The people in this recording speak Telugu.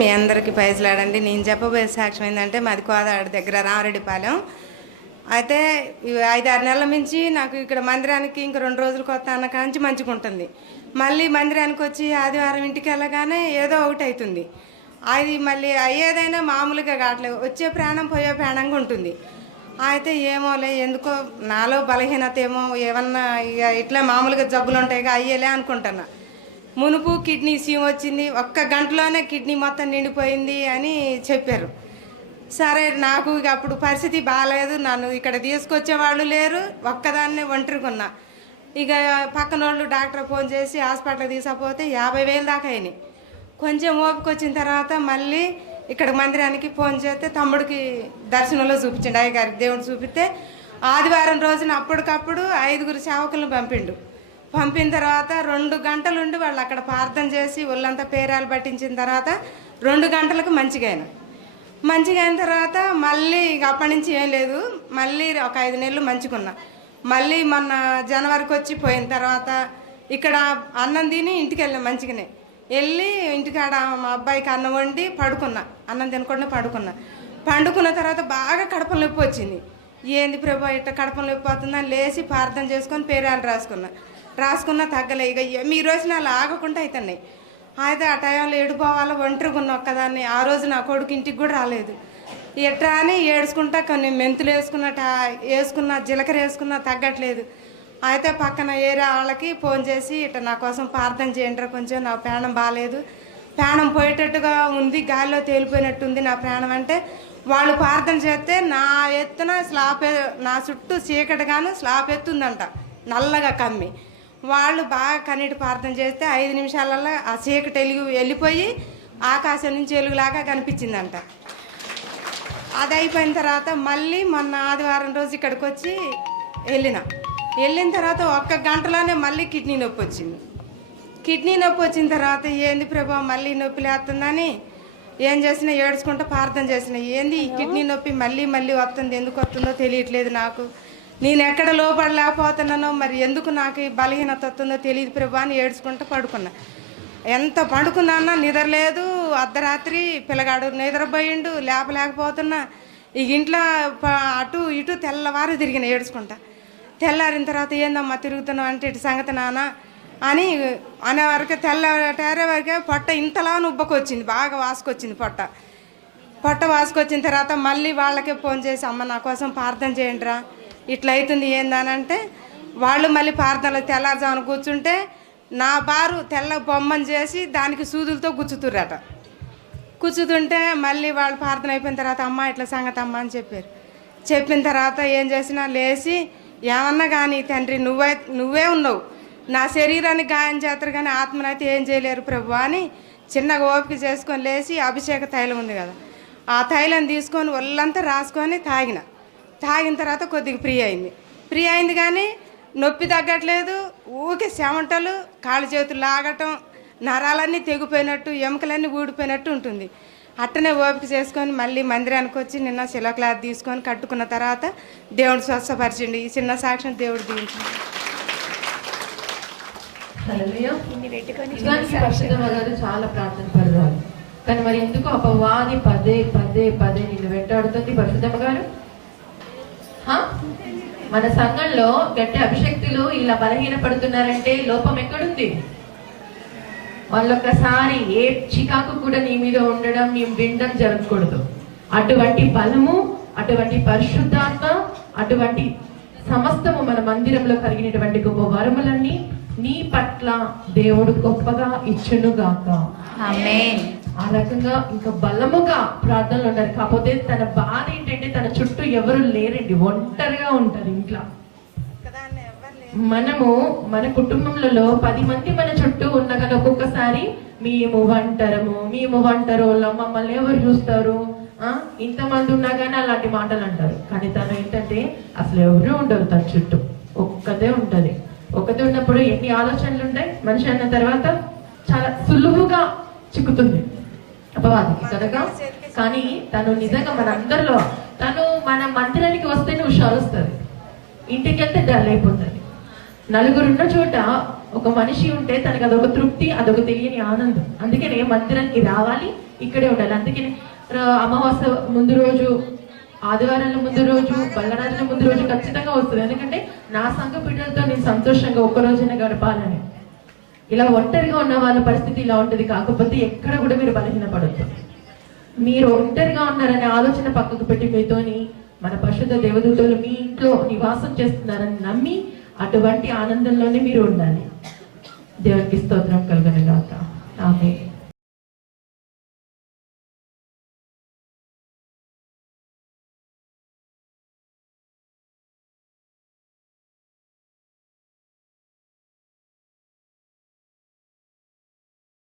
మీ అందరికీ పైసలాడండి. నేను చెప్పబోయే సాక్ష్యం ఏంటంటే మాది కోదాడ దగ్గర రామరెడ్డిపాలెం. అయితే 5-6 నెలల నుంచి నాకు ఇక్కడ మందిరానికి ఇంక 2 రోజులకు వస్తా అన్న కాంచి మంచిగా ఉంటుంది. మళ్ళీ మందిరానికి వచ్చి ఆదివారం ఇంటికి వెళ్ళగానే ఏదో ఒకటి అవుతుంది. అది మళ్ళీ అయ్యేదైనా మామూలుగా కావట్లేదు. వచ్చే ప్రాణం పోయే ప్రాణంగా ఉంటుంది. అయితే ఏమోలే, ఎందుకో నాలో బలహీనత ఏమో, ఏమన్నా ఇక ఇట్లా మామూలుగా జబ్బులు ఉంటాయిగా అయ్యేలే అనుకుంటున్నా. మునుపు కిడ్నీ సీమ్ వచ్చింది, 1 గంటలోనే కిడ్నీ మొత్తం నిండిపోయింది అని చెప్పారు. సరే, నాకు ఇక అప్పుడు పరిస్థితి బాగాలేదు, నన్ను ఇక్కడ తీసుకొచ్చేవాళ్ళు లేరు, ఒక్కదాన్నే ఒంటరిగా. ఇక పక్కన వాళ్ళు డాక్టర్ ఫోన్ చేసి హాస్పిటల్కి తీసుకపోతే 50,000 దాకా అయినాయి. కొంచెం ఓపిక వచ్చిన తర్వాత మళ్ళీ ఇక్కడ మందిరానికి ఫోన్ చేస్తే తమ్ముడికి దర్శనంలో చూపించండి, అయ్యగారికి దేవుడు చూపిస్తే ఆదివారం రోజున అప్పటికప్పుడు 5 సేవకులను పంపిన తర్వాత 2 గంటలుండి వాళ్ళు అక్కడ ప్రార్థన చేసి ఒళ్ళంతా పేరాలు పట్టించిన తర్వాత 2 గంటలకు మంచిగా అయిన తర్వాత మళ్ళీ ఇక అప్పటి నుంచి ఏం లేదు. మళ్ళీ ఒక 5 నెలలు మంచిగున్నా. మళ్ళీ మొన్న జనవరికి వచ్చి పోయిన తర్వాత ఇక్కడ అన్నం తిని ఇంటికి వెళ్ళాం. మంచిగానే వెళ్ళి ఇంటికాడ మా అబ్బాయికి అన్నం వండి పడుకున్నా. అన్నం తినకుండా పండుకున్న తర్వాత బాగా కడప నొప్పి వచ్చింది. ఏంది ప్రభా ఇట్లా కడప నొప్పి అవుతుందని లేచి ప్రార్థన చేసుకొని పేరాలు రాసుకున్నా తగ్గలే. ఇక మీ రోజున అలా ఆగకుండా అవుతున్నాయి. అయితే ఆ టైంలో ఏడుపోవాలో ఒంటరిగా ఉన్న ఒక్కదాన్ని. ఆ రోజు నా కొడుకు ఇంటికి కూడా రాలేదు. ఎట్లా అని ఏడ్చుకుంటా కొన్ని మెంతులు వేసుకున్నా జీలకర్ర వేసుకున్నా తగ్గట్లేదు. అయితే పక్కన ఏరే వాళ్ళకి ఫోన్ చేసి ఇట్లా నా కోసం ప్రార్థన చేయండి, కొంచెం నా ప్రాణం బాగాలేదు, ప్రాణం పోయేటట్టుగా ఉంది, గాలిలో తేలిపోయినట్టుంది నా ప్రాణం అంటే వాళ్ళు ప్రార్థన చేస్తే నా ఎత్తున నా చుట్టూ చీకటిగాను స్లాబ్ ఎత్తుందంట, నల్లగా కమ్మి. వాళ్ళు బాగా కన్నీటి ప్రార్థన చేస్తే 5 నిమిషాలలో ఆ చీకటి వెళ్ళిపోయి ఆకాశం నుంచి వెలుగులాగా కనిపించిందంట. అది అయిపోయిన తర్వాత మళ్ళీ మొన్న ఆదివారం రోజు ఇక్కడికి వచ్చి వెళ్ళిన తర్వాత 1 గంటలోనే మళ్ళీ కిడ్నీ నొప్పి వచ్చిన తర్వాత ఏంది ప్రభా మళ్ళీ నొప్పి లేస్తుందని ఏం చేసినా ఏడ్చుకుంటూ ప్రార్థన చేసిన. ఏంది ఈ కిడ్నీ నొప్పి మళ్ళీ వస్తుంది, ఎందుకు వస్తుందో తెలియట్లేదు నాకు, నేను ఎక్కడ లోపడలేకపోతున్నానో, మరి ఎందుకు నాకు ఈ బలహీనత వస్తుందో తెలియదు ప్రభా అని ఏడ్చుకుంటూ పడుకున్నా. ఎంత పడుకున్నా నిద్రలేదు. అర్ధరాత్రి పిల్లగాడు నిద్రపోయిండు, లేపలేకపోతున్నా. ఈ ఇంట్లో అటు ఇటు తెల్లవారు తిరిగిన ఏడ్చుకుంటా. తెల్లారిన తర్వాత ఏందమ్మా తిరుగుతున్నావు అంటే ఇటు సంగతి నాన్న అని అనేవరకు తెల్లటారే వరకే పొట్ట ఇంతలా ఉబ్బకొచ్చింది, బాగా వాసుకొచ్చింది పొట్ట వాసుకొచ్చిన తర్వాత మళ్ళీ వాళ్ళకే ఫోన్ చేసి అమ్మ నా కోసం ప్రార్థన చేయండిరా ఇట్లా అవుతుంది ఏందనంటే వాళ్ళు మళ్ళీ ప్రార్థనలో తెల్లారుజామున కూర్చుంటే నా బారు తెల్ల బొమ్మను చేసి దానికి సూదులతో కూర్చుతుంటే మళ్ళీ వాళ్ళు ప్రార్థన అయిపోయిన తర్వాత అమ్మ ఇట్లా సంగతి అమ్మ అని చెప్పిన తర్వాత ఏం చేసినా లేచి ఏమన్నా కానీ తండ్రి నువ్వే ఉన్నావు, నా శరీరాన్ని గాయం చేస్తారు కానీ ఆత్మనైతే ఏం చేయలేరు ప్రభు అని చిన్నగా ఓపిక చేసుకొని లేచి అభిషేక తైలం ఉంది కదా, ఆ తైలం తీసుకొని ఒళ్ళంతా రాసుకొని తాగిన తర్వాత కొద్దిగా ఫ్రీ అయింది కానీ నొప్పి తగ్గట్లేదు. ఊకే చెమటలు, కాళ్ళు చేతులు లాగటం, నరాలన్నీ తెగిపోయినట్టు, ఎముకలన్నీ ఊడిపోయినట్టు ఉంటుంది. అట్టనే ఓపిక చేసుకొని మళ్ళీ మందిరానికి వచ్చి నిన్న శిలా క్లాత్ తీసుకొని కట్టుకున్న తర్వాత దేవుడు స్వస్థపరిచిండు. ఈ చిన్న సాక్ష్యం దేవుడు దీవించింది. చాలా ప్రార్థన పడదాలు కానీ మరి ఎందుకు అపవాది పదే నిన్ను వెంటాడుతుంది? పరిశుద్ధమ్మ గారు, మన సంఘంలో గట్టి అభిషక్తులు ఇలా బలహీన పడుతున్నారంటే లోపం ఎక్కడుంది? వాళ్ళొక్కసారి ఏ చికాకు కూడా నీ మీద ఉండడం మేము వినడం జరగకూడదు. అటువంటి బలము, అటువంటి పరిశుద్ధాత్మ, అటువంటి సమస్తము మన మందిరంలో కలిగినటువంటి గొప్ప వరములన్నీ నీ పట్ల దేవుడు గొప్పగా ఇచ్చునుగాక. ఆమేన్. ఆ రకంగా ఇంకా బలముగా ప్రార్థనలు ఉంటారు. కాకపోతే తన బాధ ఏంటంటే తన చుట్టూ ఎవరు లేరండి, ఒంటరిగా ఉంటారు ఇంట్లో. మనము మన కుటుంబంలో 10 మంది మన చుట్టూ ఉన్న కదా ఒక్కొక్కసారి మేము వంటరు మమ్మల్ని ఎవరు చూస్తారు, ఇంతమంది ఉన్నా కానీ అలాంటి మాటలు అంటారు. కానీ తను ఏంటంటే అసలు ఎవరు ఉండరు, తన చుట్టూ ఒక్కదే ఉన్నప్పుడు ఎన్ని ఆలోచనలు ఉంటాయి. మనిషి అన్న తర్వాత చాలా సులువుగా చిక్కుతుంది అపవాదికి కనుక. కానీ తను నిజంగా మనందరిలో మన మందిరానికి వస్తేనే హుషారు వస్తుంది, ఇంటికి వెళ్తే డల్ అయిపోతుంది. నలుగురున్న చోట ఒక మనిషి ఉంటే తనకు అదొక తృప్తి, అదొక తెలియని ఆనందం. అందుకనే మందిరానికి రావాలి, ఇక్కడే ఉండాలి. అందుకనే అమావాస్య ముందు రోజు, ఆదివారాల ముందు రోజు, బల్లరాజుల ముందు రోజు ఖచ్చితంగా వస్తుంది. ఎందుకంటే నా సంఘ బిడ్డలతో నేను సంతోషంగా ఒక్కరోజైనా గడపాలని. ఇలా ఒంటరిగా ఉన్న వాళ్ళ పరిస్థితి ఇలా ఉంటుంది. కాకపోతే ఎక్కడ కూడా మీరు బలహీనపడద్దు. మీరు ఒంటరిగా ఉన్నారనే ఆలోచన పక్కకు పెట్టి మీతోని మన పరిశుద్ధ దేవదూతలు మీ ఇంట్లో నివాసం చేస్తున్నారని నమ్మి అటువంటి ఆనందంలోనే మీరు ఉండాలి. దేవునికి స్తోత్రం కలుగును గాక. ఆమేన్.